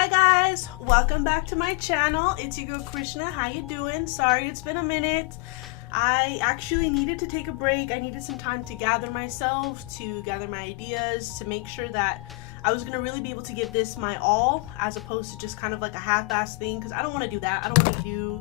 Hi guys, welcome back to my channel. It's your girl Krishna. How you doing? Sorry it's been a minute. I actually needed to take a break. I needed some time to gather myself, to gather my ideas, to make sure that I was gonna really be able to give this my all, as opposed to just kind of like a half-ass thing, because I don't want to do that. I don't want to do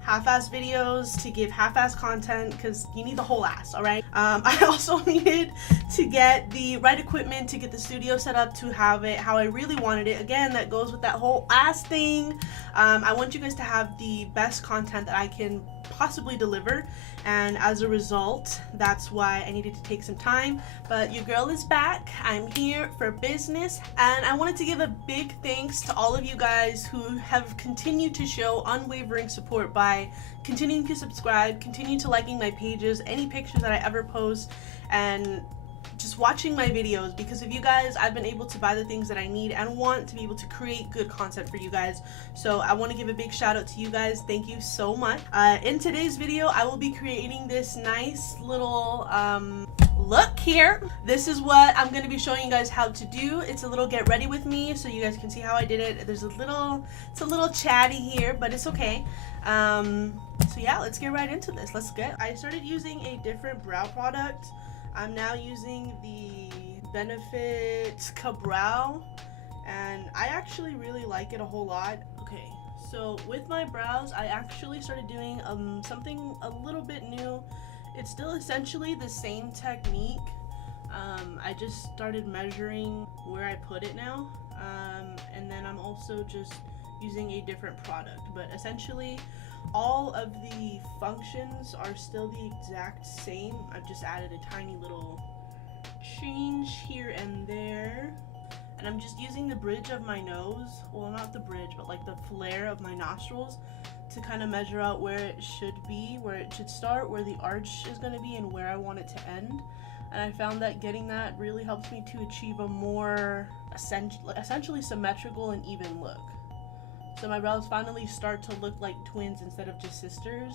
half-ass videos to give half-ass content, because you need the whole ass. All right. I also needed to get the right equipment to get the studio set up to have it how I really wanted it. Again, that goes with that whole ass thing. I want you guys to have the best content that I can possibly deliver, and as a result, that's why I needed to take some time. But your girl is back. I'm here for business, and I wanted to give a big thanks to all of you guys who have continued to show unwavering support by continuing to subscribe, continue to liking my pages, any pictures that I ever post, and just watching my videos. Because of you guys, I've been able to buy the things that I need and want to be able to create good content for you guys. So I want to give a big shout out to you guys. Thank you so much. In today's video, I will be creating this nice little look here. This is what I'm going to be showing you guys how to do. It's a little get ready with me, so you guys can see how I did it. It's a little chatty here, but it's okay. So yeah, let's get right into this. I started using a different brow product. I'm now using the Benefit Brow, and I actually really like it a whole lot. Okay, so with my brows, I actually started doing something a little bit new. It's still essentially the same technique. I just started measuring where I put it now, and then I'm also just using a different product, but essentially all of the functions are still the exact same. I've just added a tiny little change here and there, and I'm just using the bridge of my nose, well, not the bridge, but like the flare of my nostrils, to kind of measure out where it should be, where it should start, where the arch is going to be, and where I want it to end. And I found that getting that really helps me to achieve a more essentially symmetrical and even look. So my brows finally start to look like twins instead of just sisters,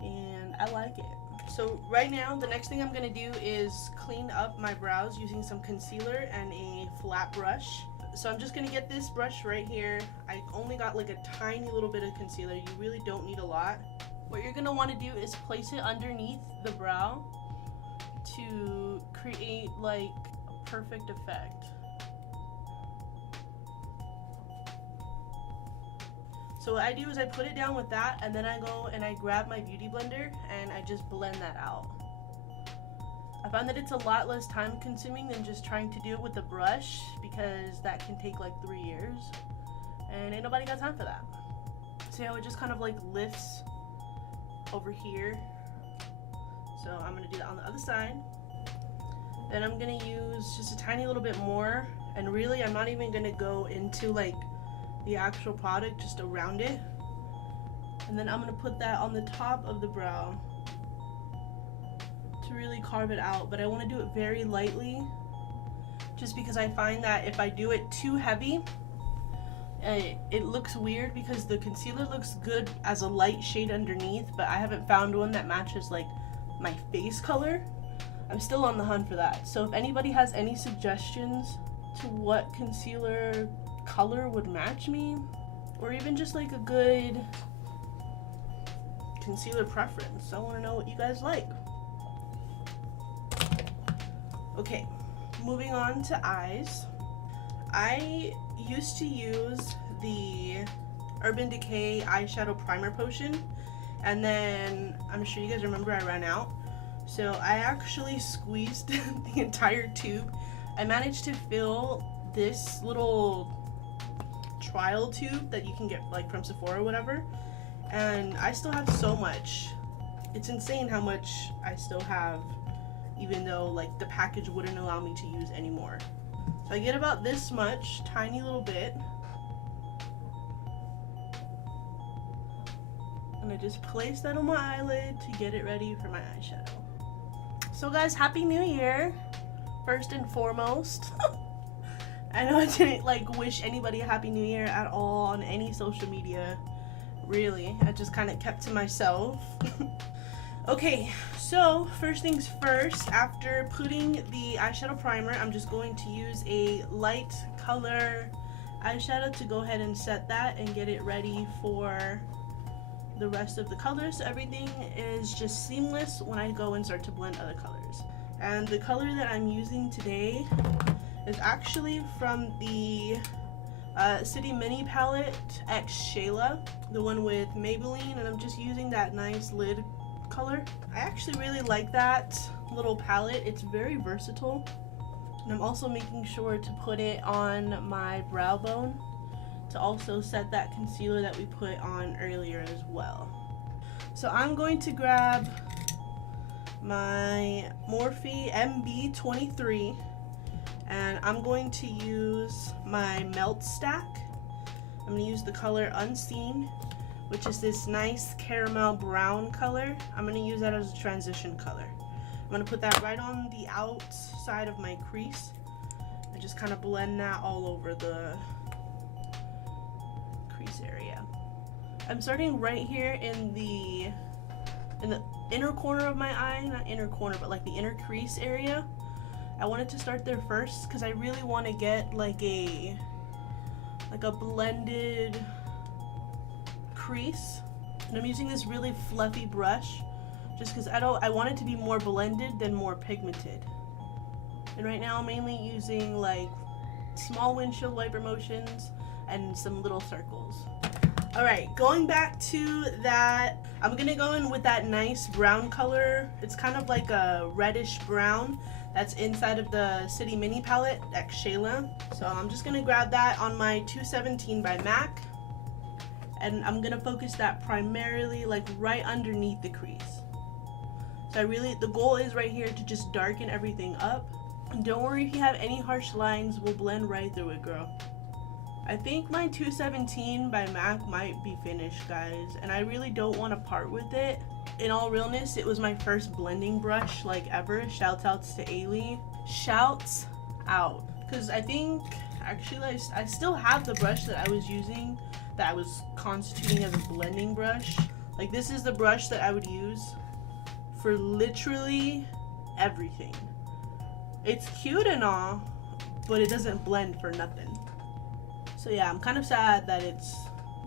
and I like it. So right now, the next thing I'm going to do is clean up my brows using some concealer and a flat brush. So I'm just going to get this brush right here. I only got like a tiny little bit of concealer. You really don't need a lot. What you're going to want to do is place it underneath the brow to create like a perfect effect. So what I do is I put it down with that, and then I go and I grab my beauty blender and I just blend that out. I find that it's a lot less time consuming than just trying to do it with a brush, because that can take like 3 years, and ain't nobody got time for that. See how it just kind of like lifts over here? So I'm gonna do that on the other side. Then I'm gonna use just a tiny little bit more, and really I'm not even gonna go into like the actual product, just around it. And then I'm gonna put that on the top of the brow to really carve it out, but I want to do it very lightly, just because I find that if I do it too heavy, it looks weird, because the concealer looks good as a light shade underneath, but I haven't found one that matches like my face color. I'm still on the hunt for that. So if anybody has any suggestions to what concealer color would match me, or even just like a good concealer preference, I want to know what you guys like. Okay, moving on to eyes. I used to use the Urban Decay eyeshadow primer potion, and then I'm sure you guys remember I ran out, so I actually squeezed the entire tube. I managed to fill this little trial tube that you can get like from Sephora or whatever, and I still have so much. It's insane how much I still have, even though like the package wouldn't allow me to use anymore. So I get about this much, tiny little bit, and I just place that on my eyelid to get it ready for my eyeshadow. So guys, Happy New Year, first and foremost. I know I didn't like wish anybody a Happy New Year at all on any social media, really. I just kind of kept to myself. Okay, so first things first, after putting the eyeshadow primer, I'm just going to use a light color eyeshadow to go ahead and set that and get it ready for the rest of the colors. So everything is just seamless when I go and start to blend other colors. And the color that I'm using today is actually from the City Mini Palette X Shayla, the one with Maybelline, and I'm just using that nice lid color. I actually really like that little palette. It's very versatile. And I'm also making sure to put it on my brow bone to also set that concealer that we put on earlier as well. So I'm going to grab my Morphe MB23 and I'm going to use my Melt Stack. I'm going to use the color Unseen, which is this nice caramel brown color. I'm going to use that as a transition color. I'm going to put that right on the outside of my crease and just kind of blend that all over the crease area. I'm starting right here in the inner corner of my eye, not inner corner, but like the inner crease area. I wanted to start there first because I really want to get like a blended crease, and I'm using this really fluffy brush just because I want it to be more blended than more pigmented. And right now I'm mainly using like small windshield wiper motions and some little circles. Alright, going back to that, I'm gonna go in with that nice brown color. It's kind of like a reddish brown that's inside of the City Mini Palette X Shayla. So I'm just gonna grab that on my 217 by MAC, and I'm gonna focus that primarily like right underneath the crease. So the goal is right here to just darken everything up. And don't worry if you have any harsh lines, we'll blend right through it, girl. I think my 217 by MAC might be finished, guys, and I really don't want to part with it. In all realness, it was my first blending brush like ever. Shout outs to Ailey. Shouts out. Because I think, actually, I still have the brush that I was using, that I was constituting as a blending brush. Like, this is the brush that I would use for literally everything. It's cute and all, but it doesn't blend for nothing. So yeah, I'm kind of sad that it's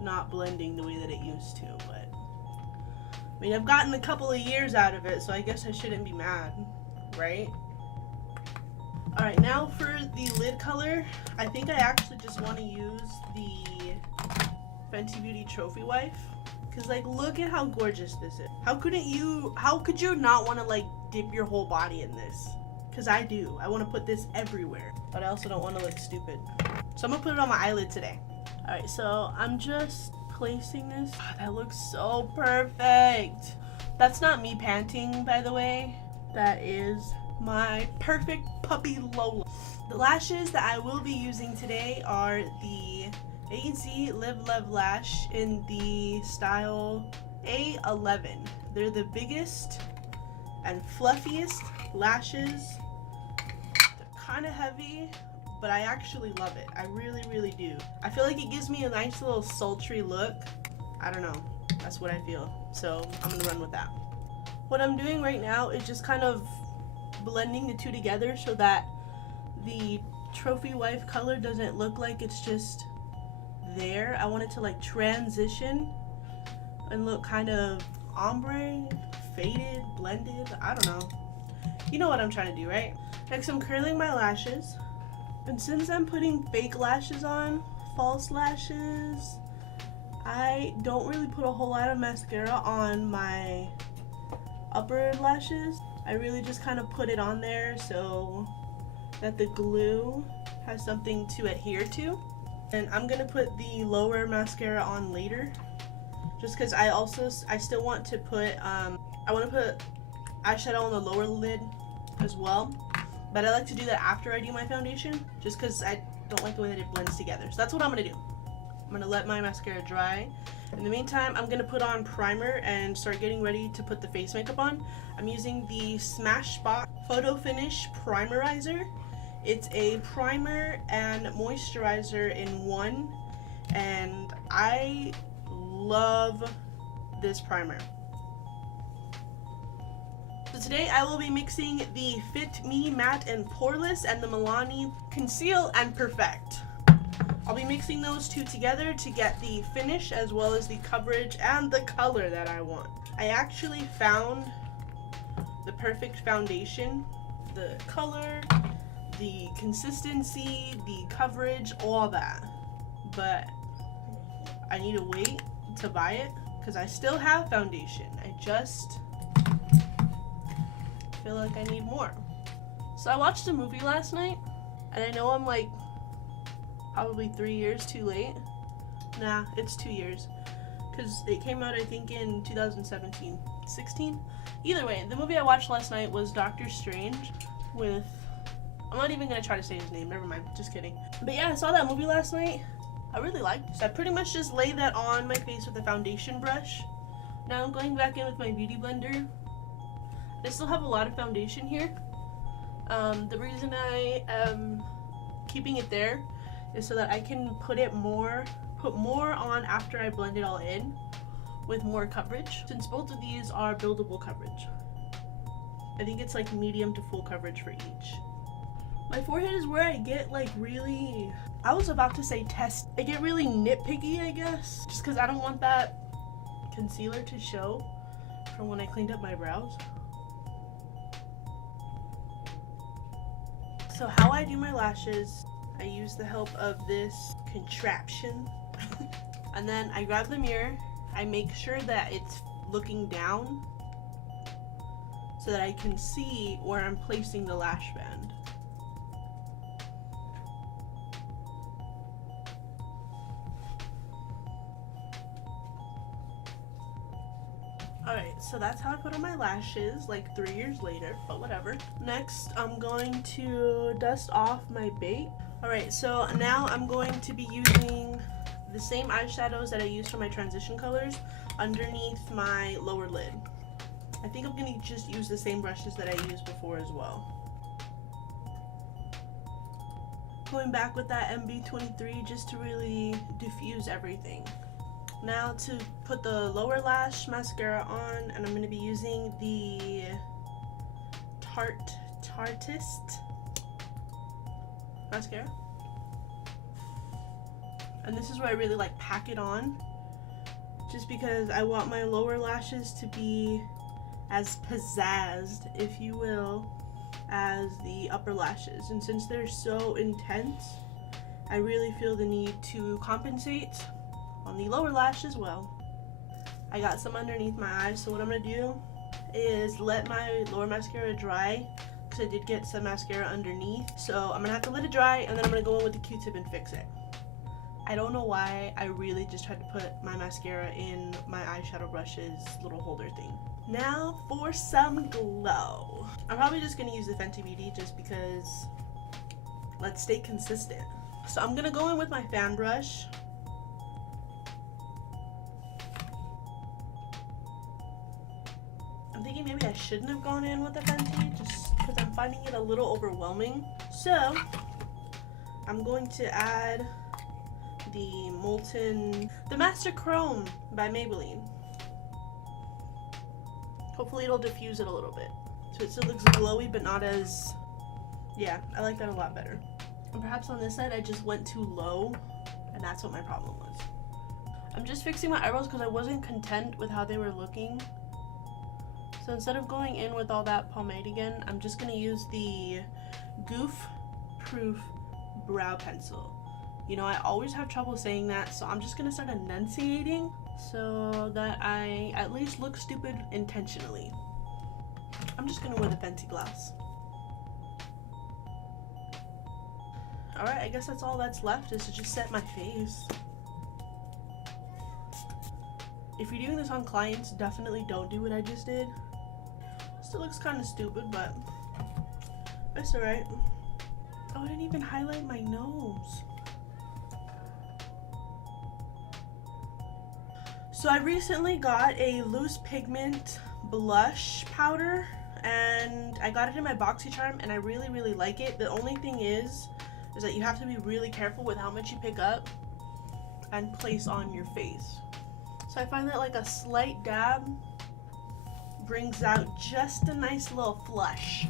not blending the way that it used to, but I mean, I've gotten a couple of years out of it, so I guess I shouldn't be mad, right? Alright, now for the lid color, I think I actually just want to use the Fenty Beauty Trophy Wife, because like, look at how gorgeous this is. How could you not want to like dip your whole body in this? Because I do. I want to put this everywhere, but I also don't want to look stupid. So I'm gonna put it on my eyelid today. Alright, so I'm just placing this. Oh, that looks so perfect. That's not me panting, by the way. That is my perfect puppy Lola. The lashes that I will be using today are the AZ Live Love Lash in the style A11. They're the biggest and fluffiest lashes. They're kind of heavy, but I actually love it. I really, really do. I feel like it gives me a nice little sultry look. I don't know. That's what I feel. So I'm gonna run with that. What I'm doing right now is just kind of blending the two together so that the Trophy Wife color doesn't look like it's just there. I want it to like transition and look kind of ombre, faded, blended. I don't know. You know what I'm trying to do, right? Next, I'm curling my lashes. And since I'm putting fake lashes on, false lashes, I don't really put a whole lot of mascara on my upper lashes. I really just kind of put it on there so that the glue has something to adhere to. And I'm gonna put the lower mascara on later, just because I still want to put I want to put eyeshadow on the lower lid as well. But I like to do that after I do my foundation, just because I don't like the way that it blends together. So that's what I'm going to do. I'm going to let my mascara dry. In the meantime, I'm going to put on primer and start getting ready to put the face makeup on. I'm using the Smashbox Photo Finish Primerizer. It's a primer and moisturizer in one, and I love this primer. So today I will be mixing the Fit Me Matte and Poreless and the Milani Conceal and Perfect. I'll be mixing those two together to get the finish as well as the coverage and the color that I want. I actually found the perfect foundation, the color, the consistency, the coverage, all that. But I need to wait to buy it because I still have foundation. I just feel like I need more. So I watched a movie last night, and I know I'm like probably 3 years too late. Nah, it's 2 years because it came out I think in 2017, 16. Either way, the movie I watched last night was Doctor Strange with, I'm not even gonna try to say his name, never mind, just kidding. But yeah, I saw that movie last night. I really liked it. So I pretty much just lay that on my face with a foundation brush. Now I'm going back in with my beauty blender. I still have a lot of foundation here. The reason I am keeping it there is so that I can put more on after I blend it all in with more coverage, since both of these are buildable coverage. I think it's like medium to full coverage for each. My forehead is where I get like really, I was about to say test, I get really nitpicky, I guess, just because I don't want that concealer to show from when I cleaned up my brows. So how I do my lashes, I use the help of this contraption and then I grab the mirror, I make sure that it's looking down so that I can see where I'm placing the lash band. Alright, so that's how I put on my lashes like 3 years later, but whatever. Next, I'm going to dust off my bake. Alright, so now I'm going to be using the same eyeshadows that I used for my transition colors underneath my lower lid. I think I'm going to just use the same brushes that I used before as well. Going back with that MB23 just to really diffuse everything. Now to put the lower lash mascara on, and I'm going to be using the Tartist mascara. And this is where I really like pack it on, just because I want my lower lashes to be as pizzazzed, if you will, as the upper lashes. And since they're so intense, I really feel the need to compensate on the lower lash as well. I got some underneath my eyes, so what I'm going to do is let my lower mascara dry, because I did get some mascara underneath. So I'm going to have to let it dry, and then I'm going to go in with the Q-tip and fix it. I don't know why I really just tried to put my mascara in my eyeshadow brush's little holder thing. Now for some glow. I'm probably just going to use the Fenty Beauty just because let's stay consistent. So I'm going to go in with my fan brush. I'm thinking maybe I shouldn't have gone in with the Fenty just because I'm finding it a little overwhelming. So I'm going to add the Master Chrome by Maybelline. Hopefully it'll diffuse it a little bit so it still looks glowy but not as, yeah, I like that a lot better. And perhaps on this side I just went too low, and that's what my problem was. I'm just fixing my eyebrows because I wasn't content with how they were looking. So instead of going in with all that pomade again, I'm just going to use the Goof Proof Brow Pencil. You know, I always have trouble saying that, so I'm just going to start enunciating so that I at least look stupid intentionally. I'm just going to wear the Fenty gloss. Alright, I guess that's all that's left, is to just set my face. If you're doing this on clients, definitely don't do what I just did. Still looks kind of stupid, but it's alright. Oh, I didn't even highlight my nose. So I recently got a loose pigment blush powder, and I got it in my BoxyCharm, and I really like it. The only thing is that you have to be really careful with how much you pick up and place on your face. So I find that like a slight dab brings out just a nice little flush.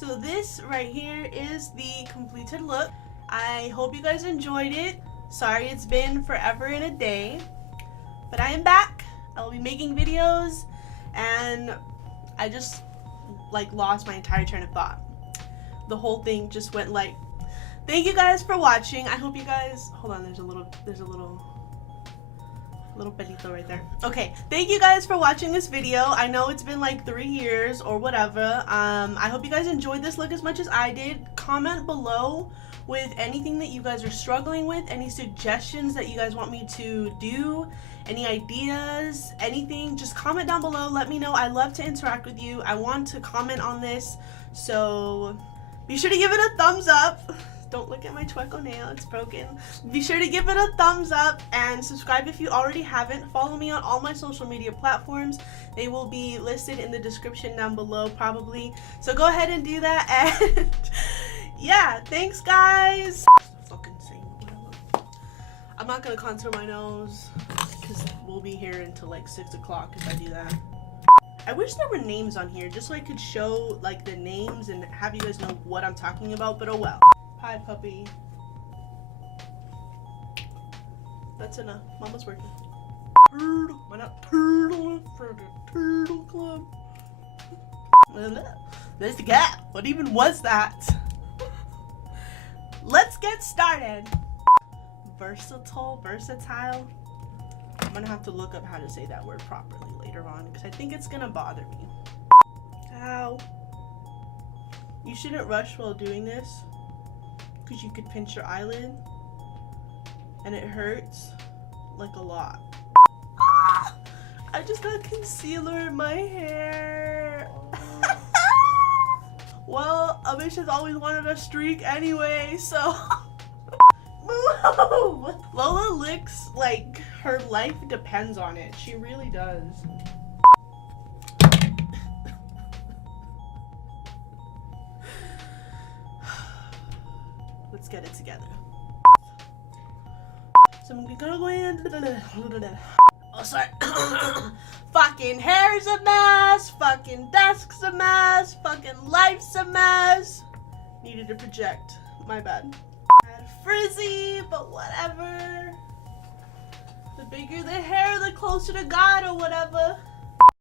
So this right here is the completed look. I hope you guys enjoyed it. Sorry it's been forever and a day, but I am back. I'll be making videos, and I just like lost my entire train of thought. The whole thing just went like, thank you guys for watching. I hope you guys, hold on, there's a little pelito right there. Okay, thank you guys for watching this video. I know it's been like 3 years or whatever. I hope you guys enjoyed this look as much as I did. Comment below with anything that you guys are struggling with, any suggestions that you guys want me to do, any ideas, anything. Just comment down below, let me know. I love to interact with you. I want to comment on this, so be sure to give it a thumbs up. Don't look at my Chueco nail, it's broken. Be sure to give it a thumbs up and subscribe if you already haven't. Follow me on all my social media platforms. They will be listed in the description down below probably. So go ahead and do that, and yeah, thanks guys. I'm not gonna contour my nose because we'll be here until like 6 o'clock if I do that. I wish there were names on here just so I could show like the names and have you guys know what I'm talking about, but oh well. Hi, puppy. That's enough. Mama's working. Turtle. Why not turtle for the turtle club? There's the cat. What even was that? Let's get started. Versatile. I'm gonna have to look up how to say that word properly later on because I think it's gonna bother me. Ow. You shouldn't rush while doing this, because you could pinch your eyelid and it hurts like a lot. Ah! I just got concealer in my hair. Well, Amisha's always wanted a streak anyway, so move! Lola looks like her life depends on it. She really does. Let's get it together. So I'm gonna go in. Oh, sorry. Fucking hair's a mess. Fucking desk's a mess. Fucking life's a mess. Needed to project. My bad. Had frizzy, but whatever. The bigger the hair, the closer to God or whatever.